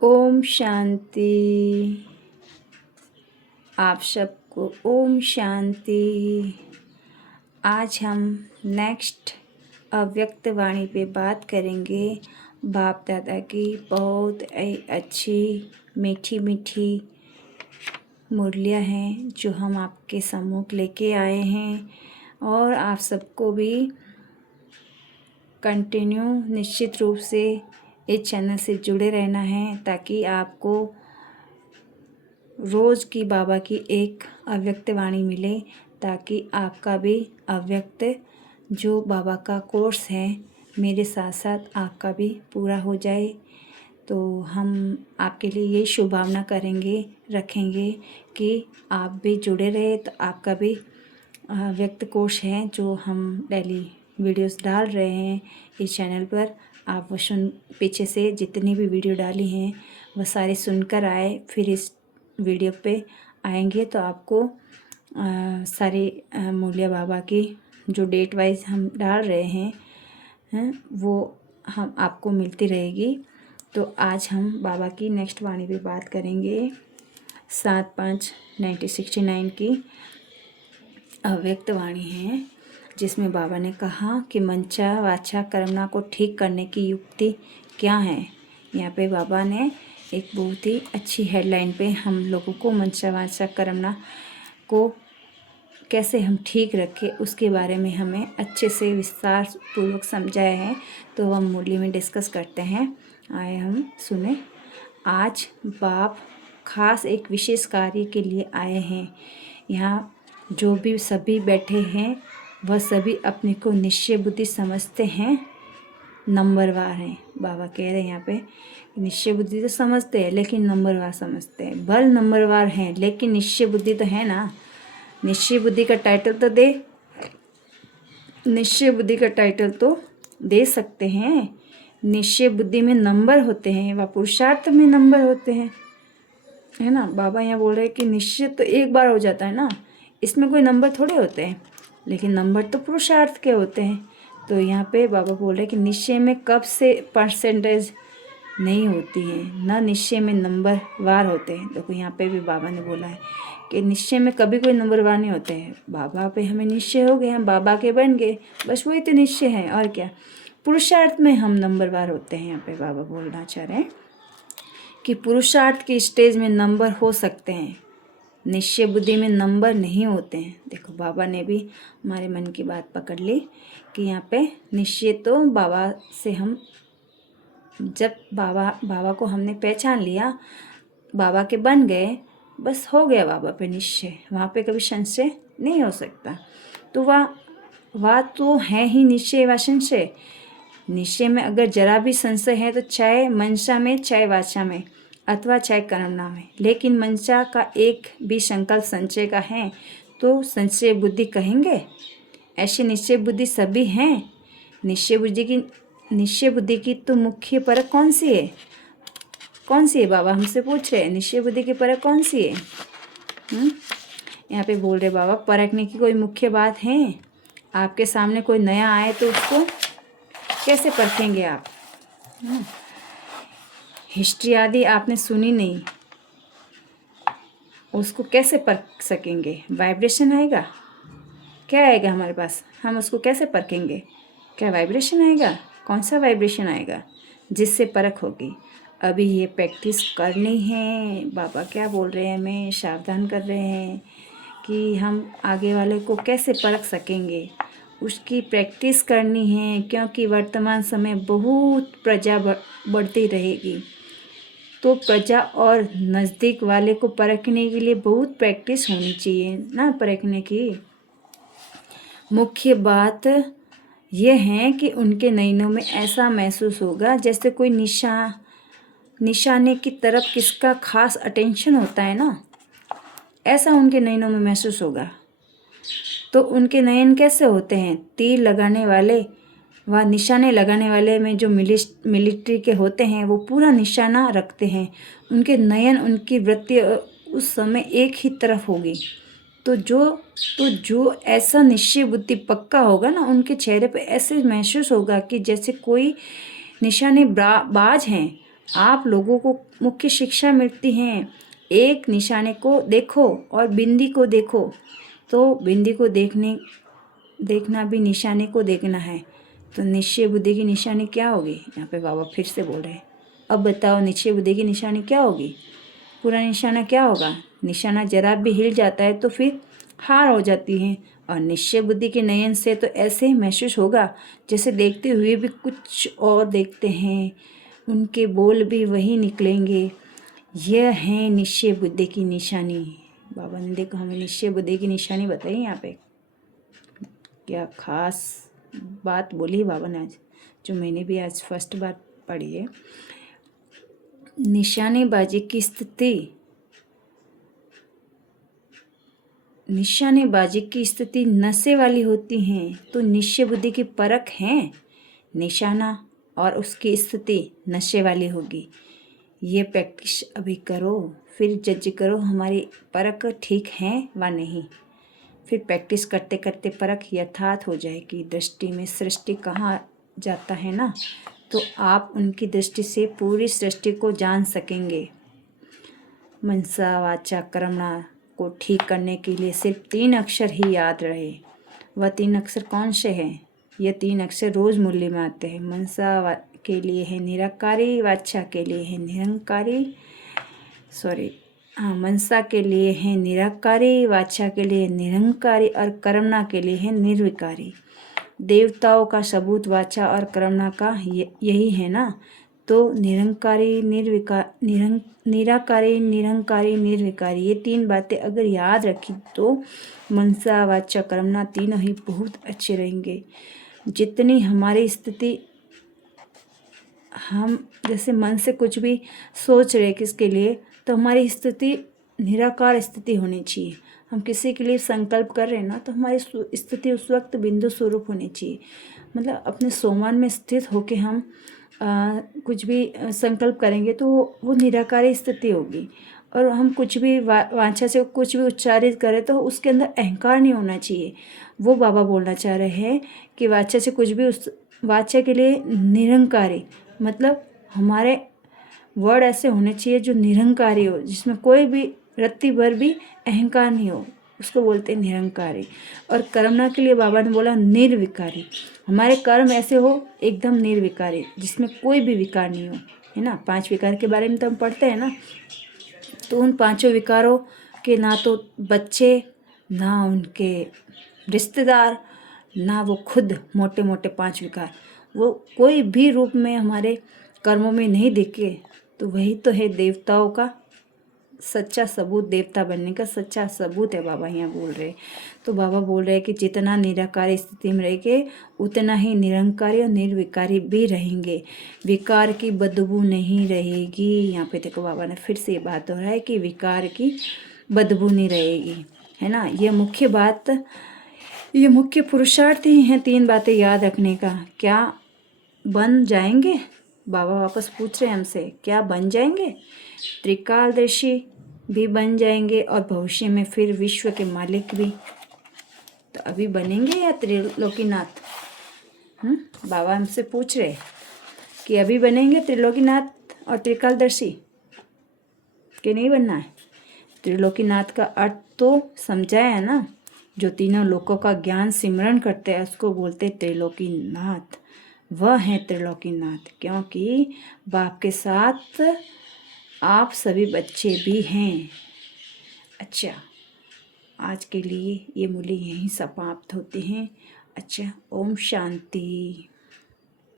ओम शांति। आप सबको ओम शांति। आज हम नेक्स्ट अव्यक्त वाणी पे बात करेंगे। बाप दादा की बहुत अच्छी मीठी मीठी मुरलियाँ हैं जो हम आपके सम्मुख लेके आए हैं, और आप सबको भी कंटिन्यू निश्चित रूप से इस चैनल से जुड़े रहना है, ताकि आपको रोज़ की बाबा की एक अव्यक्त वाणी मिले, ताकि आपका भी अव्यक्त जो बाबा का कोर्स है मेरे साथ साथ आपका भी पूरा हो जाए। तो हम आपके लिए ये शुभकामना रखेंगे कि आप भी जुड़े रहे, तो आपका भी व्यक्त कोर्स है जो हम डेली वीडियोस डाल रहे हैं इस चैनल पर, आप वो पीछे से जितनी भी वीडियो डाली हैं वह सारी सुनकर आए, फिर इस वीडियो पे आएंगे तो आपको सारी मूल्य बाबा की जो डेट वाइज हम डाल रहे हैं वो हम आपको मिलती रहेगी। तो आज हम बाबा की नेक्स्ट वाणी पे बात करेंगे 7/5/1969 की अव्यक्त वाणी है, जिसमें बाबा ने कहा कि मंशा वाचा कर्मणा को ठीक करने की युक्ति क्या है। यहाँ पे बाबा ने एक बहुत ही अच्छी हेडलाइन पे हम लोगों को मंशा वाचा कर्मणा को कैसे हम ठीक रखें उसके बारे में हमें अच्छे से विस्तार पूर्वक समझाया है। तो हम मूल्य में डिस्कस करते हैं, आए हम सुने। आज बाप खास एक विशेष कार्य के लिए आए हैं। यहाँ जो भी सभी बैठे हैं वह सभी अपने को निश्चय बुद्धि समझते हैं, नंबरवार हैं। बाबा कह रहे हैं यहाँ पे निश्चय बुद्धि तो समझते हैं लेकिन नंबरवार समझते हैं। भल नंबरवार हैं लेकिन निश्चय बुद्धि तो है ना। निश्चय बुद्धि का टाइटल तो निश्चय बुद्धि का टाइटल तो दे सकते हैं। निश्चय बुद्धि में नंबर होते हैं व पुरुषार्थ में नंबर होते हैं, है ना। बाबा यहाँ बोल रहे हैं कि निश्चय तो एक बार हो जाता है ना, इसमें कोई नंबर थोड़े होते हैं, लेकिन नंबर तो पुरुषार्थ के होते हैं। तो यहाँ पे बाबा बोल रहे हैं कि निश्चय में कब से परसेंटेज नहीं होती है, ना निश्चय में नंबर वार होते हैं। देखो यहाँ पे भी बाबा ने बोला है कि निश्चय में कभी कोई नंबर वार नहीं होते हैं। बाबा पे हमें निश्चय हो गए, हम बाबा के बन गए, बस वही तो निश्चय है, और क्या। पुरुषार्थ में हम नंबर वार होते हैं। यहाँ पे बाबा बोलना चाह रहे हैं कि पुरुषार्थ की स्टेज में नंबर हो सकते हैं, निश्चय बुद्धि में नंबर नहीं होते हैं। देखो बाबा ने भी हमारे मन की बात पकड़ ली कि यहाँ पे निश्चय तो बाबा से हम जब बाबा को हमने पहचान लिया, बाबा के बन गए, बस हो गया बाबा पे निश्चय, वहाँ पे कभी संशय नहीं हो सकता। तो वह तो है ही निश्चय व संशय। निश्चय में अगर जरा भी संशय है तो चाहे मनसा में, चाहे वाचा में, अथवा चाहे कर्मणा में, लेकिन मनसा का एक भी संकल्प संचय का है तो संशय बुद्धि कहेंगे। ऐसे निश्चय बुद्धि सभी हैं। निश्चय बुद्धि की तो मुख्य परख कौन सी है? कौन सी है? बाबा हमसे पूछ रहे हैं निश्चय बुद्धि की परख कौन सी है। यहाँ पे बोल रहे बाबा परखने की कोई मुख्य बात है? आपके सामने कोई नया आए तो उसको कैसे परखेंगे आप? हिस्ट्री आदि आपने सुनी नहीं, उसको कैसे परख सकेंगे? वाइब्रेशन आएगा, क्या आएगा हमारे पास, हम उसको कैसे परखेंगे? क्या वाइब्रेशन आएगा? कौन सा वाइब्रेशन आएगा जिससे परख होगी? अभी ये प्रैक्टिस करनी है। बाबा क्या बोल रहे हैं, हमें सावधान कर रहे हैं कि हम आगे वाले को कैसे परख सकेंगे, उसकी प्रैक्टिस करनी है। क्योंकि वर्तमान समय बहुत प्रजा बढ़ती रहेगी, तो प्रजा और नज़दीक वाले को परखने के लिए बहुत प्रैक्टिस होनी चाहिए ना। परखने की मुख्य बात यह है कि उनके नयनों में ऐसा महसूस होगा जैसे कोई निशाने की तरफ किसका खास अटेंशन होता है ना, ऐसा उनके नयनों में महसूस होगा। तो उनके नयन कैसे होते हैं? तीर लगाने वाले व निशाने लगाने वाले में जो मिलिट्री के होते हैं वो पूरा निशाना रखते हैं। उनके नयन, उनकी वृत्ति उस समय एक ही तरफ होगी। तो जो ऐसा निश्चय बुद्धि पक्का होगा ना, उनके चेहरे पे ऐसे महसूस होगा कि जैसे कोई निशाने बाज हैं आप लोगों को मुख्य शिक्षा मिलती है। एक निशाने को देखो और बिंदी को देखो, तो बिंदी को देखना भी निशाने को देखना है। तो निश्चय बुद्धि की निशानी क्या होगी? यहाँ पे बाबा फिर से बोल रहे हैं, अब बताओ निश्चय बुद्धि की निशानी क्या होगी? पूरा निशाना क्या होगा? निशाना जरा भी हिल जाता है तो फिर हार हो जाती है। और निश्चय बुद्धि के नयन से तो ऐसे ही महसूस होगा जैसे देखते हुए भी कुछ और देखते हैं, उनके बोल भी वही निकलेंगे। यह है निश्चय बुद्धि की निशानी। बाबा ने देखो हमें निश्चय बुद्धि की निशानी बताई। यहाँ पे क्या खास बात बोली बाबा ने आज, जो मैंने भी आज फर्स्ट बार पढ़ी है। निशानेबाजी की स्थिति नशे वाली होती हैं, तो निश्चय बुद्धि की परख है निशाना और उसकी स्थिति नशे वाली होगी। ये प्रैक्टिस अभी करो, फिर जज करो हमारी परख ठीक है व नहीं। फिर प्रैक्टिस करते करते परख यथार्थ हो जाएगी। दृष्टि में सृष्टि कहाँ जाता है ना, तो आप उनकी दृष्टि से पूरी सृष्टि को जान सकेंगे। मनसा वाचा कर्मणा को ठीक करने के लिए सिर्फ 3 अक्षर ही याद रहे। वह 3 अक्षर कौन से हैं? ये 3 अक्षर रोज मूल्य में आते हैं। मनसा के लिए है निराकारी, वाचा के लिए है निरंकारी, मनसा के लिए है निराकारी, वाचा के लिए निरंकारी और कर्मणा के लिए है निर्विकारी। देवताओं का सबूत वाचा और कर्मणा का यही है ना। तो निरंकारी, निराकारी, निरंकारी, निर्विकारी, ये 3 बातें अगर याद रखी तो मनसा वाचा कर्मणा तीनों ही बहुत अच्छे रहेंगे। जितनी हमारी स्थिति, हम जैसे मन से कुछ भी सोच रहे किसके लिए, तो हमारी स्थिति निराकार स्थिति होनी चाहिए। हम किसी के लिए संकल्प कर रहे हैं ना, तो हमारी स्थिति उस वक्त बिंदु स्वरूप होनी चाहिए। मतलब अपने सोमान में स्थित होके हम कुछ भी संकल्प करेंगे तो वो निराकारी स्थिति होगी। और हम कुछ भी वाचा से कुछ भी उच्चारित करें तो उसके अंदर अहंकार नहीं होना चाहिए। वो बाबा बोलना चाह रहे हैं कि वाचा से कुछ भी उस वाचा के लिए निरंकारी, मतलब हमारे वर्ड ऐसे होने चाहिए जो निरंकारी हो, जिसमें कोई भी रत्ती भर भी अहंकार नहीं हो, उसको बोलते हैं निरंकारी। और कर्मणा के लिए बाबा ने बोला निर्विकारी। हमारे कर्म ऐसे हो एकदम निर्विकारी, जिसमें कोई भी विकार नहीं हो, है ना। 5 विकार के बारे में तो हम पढ़ते हैं ना। तो उन 5 विकारों के ना तो बच्चे, ना उनके रिश्तेदार, ना वो खुद मोटे मोटे 5 विकार, वो कोई भी रूप में हमारे कर्मों में नहीं दिखे, तो वही तो है देवताओं का सच्चा सबूत, देवता बनने का सच्चा सबूत है। बाबा यहाँ बोल रहे, तो बाबा बोल रहे कि जितना निराकारी स्थिति में रहेंगे उतना ही निरंकारी और निर्विकारी भी रहेंगे। विकार की बदबू नहीं रहेगी। यहाँ पे देखो बाबा ने फिर से ये बात दोहराई कि विकार की बदबू नहीं रहेगी, है ना। ये मुख्य बात, ये मुख्य पुरुषार्थ ही हैं 3 बातें याद रखने का। क्या बन जाएंगे? बाबा वापस पूछ रहे हैं हमसे, क्या बन जाएंगे? त्रिकालदर्शी भी बन जाएंगे और भविष्य में फिर विश्व के मालिक भी। तो अभी बनेंगे या त्रिलोकीनाथ? बाबा हमसे पूछ रहे कि अभी बनेंगे त्रिलोकीनाथ और त्रिकालदर्शी कि नहीं बनना है? त्रिलोकीनाथ का अर्थ तो समझाया है ना, जो तीनों लोकों का ज्ञान सिमरन करते हैं उसको बोलते त्रिलोकीनाथ। वह है त्रिलोकीनाथ, क्योंकि बाप के साथ आप सभी बच्चे भी हैं। अच्छा, आज के लिए ये मूल्य यहीं समाप्त होते हैं। अच्छा, ओम शांति।